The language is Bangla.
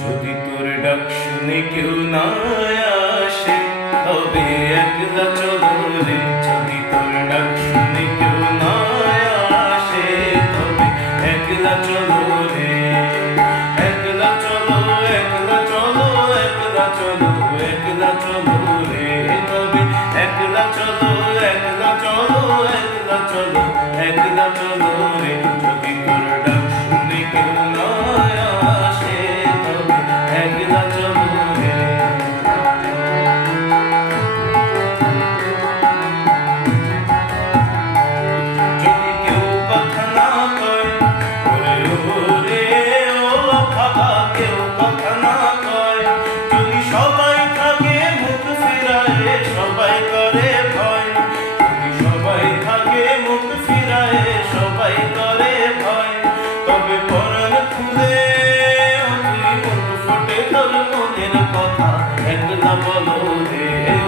যদি তোর ডাক শুনে কেউ না আসে, তবে একলা চলরে যদি তোর ডাক শুনে কেউ না আসে, তবে একলা চলরে একলা চলো একলা চলো একলা চলো একলা চলো রে, তবে একলা চলো একলা চলো একলা চলো একলা চলো রে, যদি তোর বলো মনের কথা একলা বলো রে।